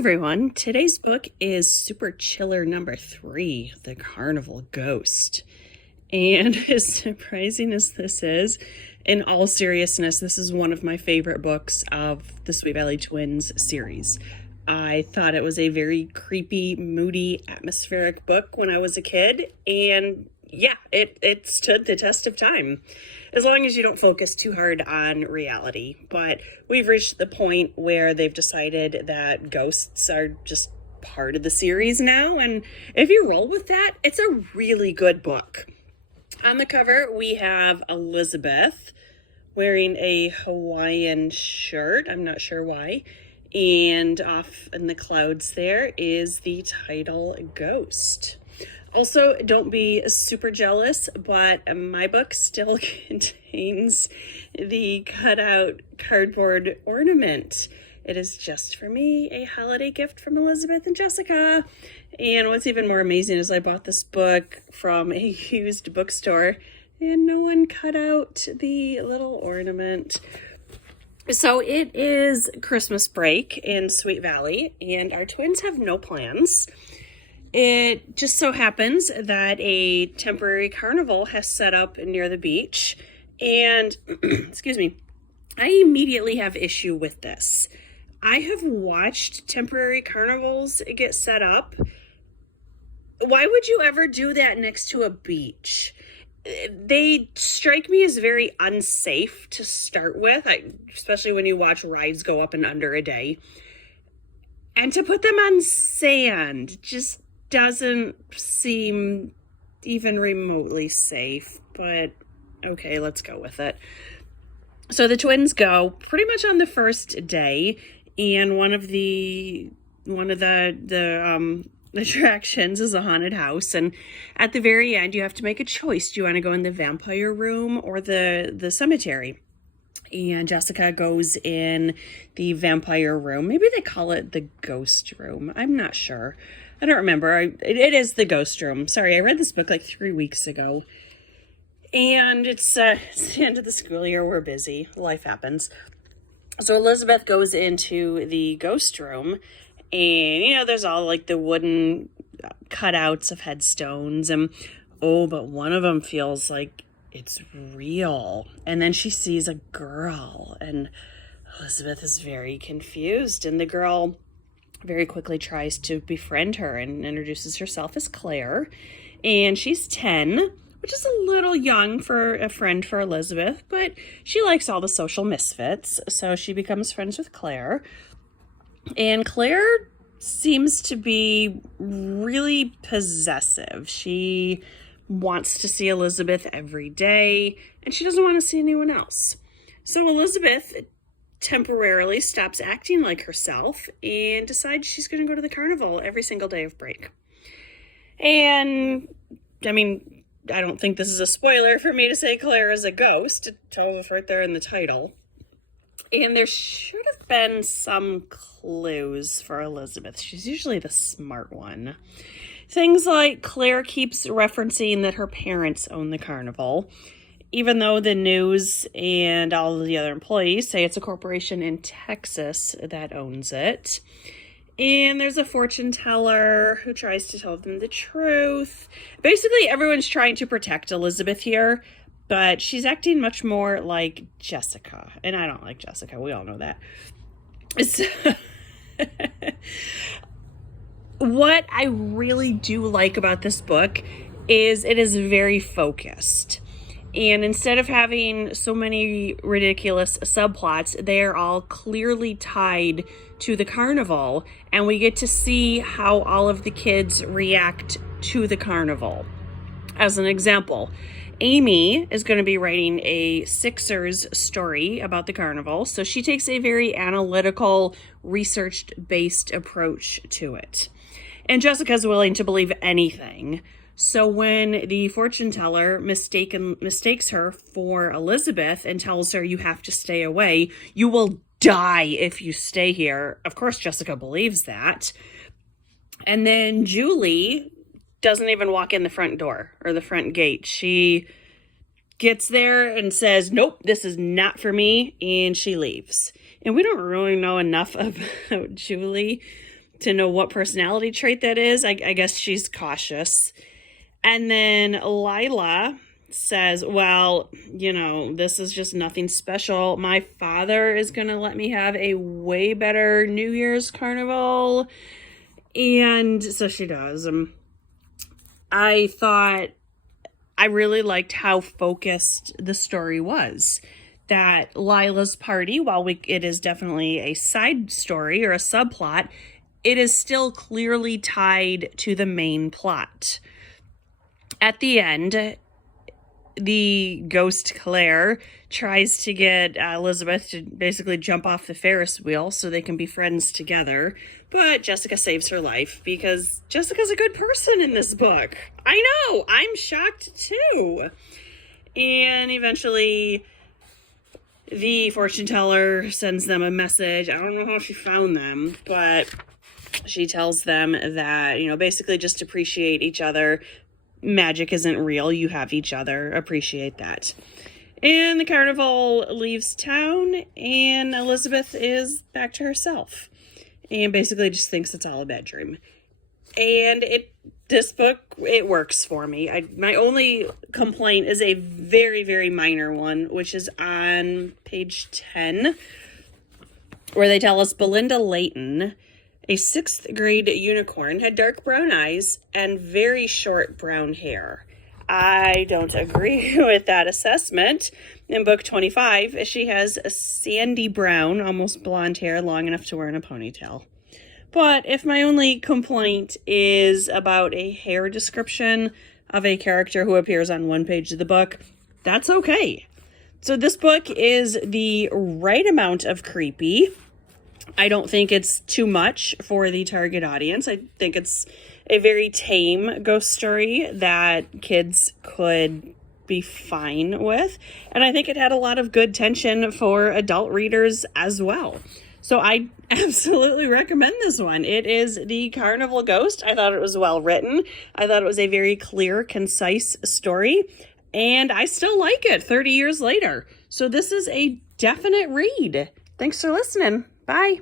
everyone. Today's book is Super Chiller number 3, The Carnival Ghost. And as surprising as this is, in all seriousness, this is one of my favorite books of the Sweet Valley Twins series. I thought it was a very creepy, moody, atmospheric book when I was a kid, and yeah, it stood the test of time, as long as you don't focus too hard on reality. But we've reached the point where they've decided that ghosts are just part of the series now, and if you roll with that, it's a really good book. On the cover, we have Elizabeth wearing a Hawaiian shirt. I'm not sure why. And off in the clouds there is the title Ghost. Also, don't be super jealous, but my book still contains the cutout cardboard ornament. It is just for me, a holiday gift from Elizabeth and Jessica. And what's even more amazing is I bought this book from a used bookstore and no one cut out the little ornament. So it is Christmas break in Sweet Valley and our twins have no plans. It just so happens that a temporary carnival has set up near the beach, and excuse me, I immediately have issue with this. I have watched temporary carnivals get set up. Why would you ever do that next to a beach? They strike me as very unsafe to start with, especially when you watch rides go up in under a day. And to put them on sand just doesn't seem even remotely safe, but okay, let's go with it. So the twins go pretty much on the first day, and one of the attractions is a haunted house, and at the very end you have to make a choice. Do you want to go in the vampire room or the cemetery? And Jessica goes in the vampire room. Maybe they call it the ghost room. I'm not sure. I don't remember. It is the ghost room. Sorry, I read this book like 3 weeks ago. And it's the end of the school year. We're busy. Life happens. So Elizabeth goes into the ghost room. And, there's all like the wooden cutouts of headstones. And, but one of them feels like it's real. And then she sees a girl. And Elizabeth is very confused. And the girl very quickly tries to befriend her and introduces herself as Claire. And she's 10, which is a little young for a friend for Elizabeth, but she likes all the social misfits. So she becomes friends with Claire. And Claire seems to be really possessive. She wants to see Elizabeth every day, and she doesn't want to see anyone else. So Elizabeth temporarily stops acting like herself and decides she's going to go to the carnival every single day of break. And, I don't think this is a spoiler for me to say Claire is a ghost. It tells us right there in the title. And there should have been some clues for Elizabeth. She's usually the smart one. Things like Claire keeps referencing that her parents own the carnival, even though the news and all of the other employees say it's a corporation in Texas that owns it. And there's a fortune teller who tries to tell them the truth. Basically, everyone's trying to protect Elizabeth here, but she's acting much more like Jessica. And I don't like Jessica. We all know that. So what I really do like about this book is it is very focused. And instead of having so many ridiculous subplots, they are all clearly tied to the carnival. And we get to see how all of the kids react to the carnival. As an example, Amy is going to be writing a Sixers story about the carnival. So she takes a very analytical, research-based approach to it. And Jessica's willing to believe anything. So when the fortune teller mistakes her for Elizabeth and tells her you have to stay away, you will die if you stay here. Of course, Jessica believes that. And then Julie doesn't even walk in the front door or the front gate. She gets there and says, nope, this is not for me. And she leaves. And we don't really know enough about Julie, to know what personality trait that is. I guess she's cautious. And then Lila says, well, this is just nothing special. My father is going to let me have a way better New Year's carnival. And so she does. I really liked how focused the story was. That Lila's party, while it is definitely a side story or a subplot, it is still clearly tied to the main plot. At the end, the ghost Claire tries to get Elizabeth to basically jump off the Ferris wheel so they can be friends together. But Jessica saves her life because Jessica's a good person in this book. I know, I'm shocked too. And eventually the fortune teller sends them a message. I don't know how she found them, but she tells them that, basically just appreciate each other. Magic isn't real. You have each other. Appreciate that. And the carnival leaves town, and Elizabeth is back to herself. And basically just thinks it's all a bad dream. And this book, it works for me. My only complaint is a very, very minor one, which is on page 10, where they tell us Belinda Layton, a 6th grade unicorn, had dark brown eyes and very short brown hair. I don't agree with that assessment. In book 25, she has a sandy brown, almost blonde hair, long enough to wear in a ponytail. But if my only complaint is about a hair description of a character who appears on one page of the book, that's okay. So this book is the right amount of creepy. I don't think it's too much for the target audience. I think it's a very tame ghost story that kids could be fine with. And I think it had a lot of good tension for adult readers as well. So I absolutely recommend this one. It is The Carnival Ghost. I thought it was well written. I thought it was a very clear, concise story. And I still like it 30 years later. So this is a definite read. Thanks for listening. Bye.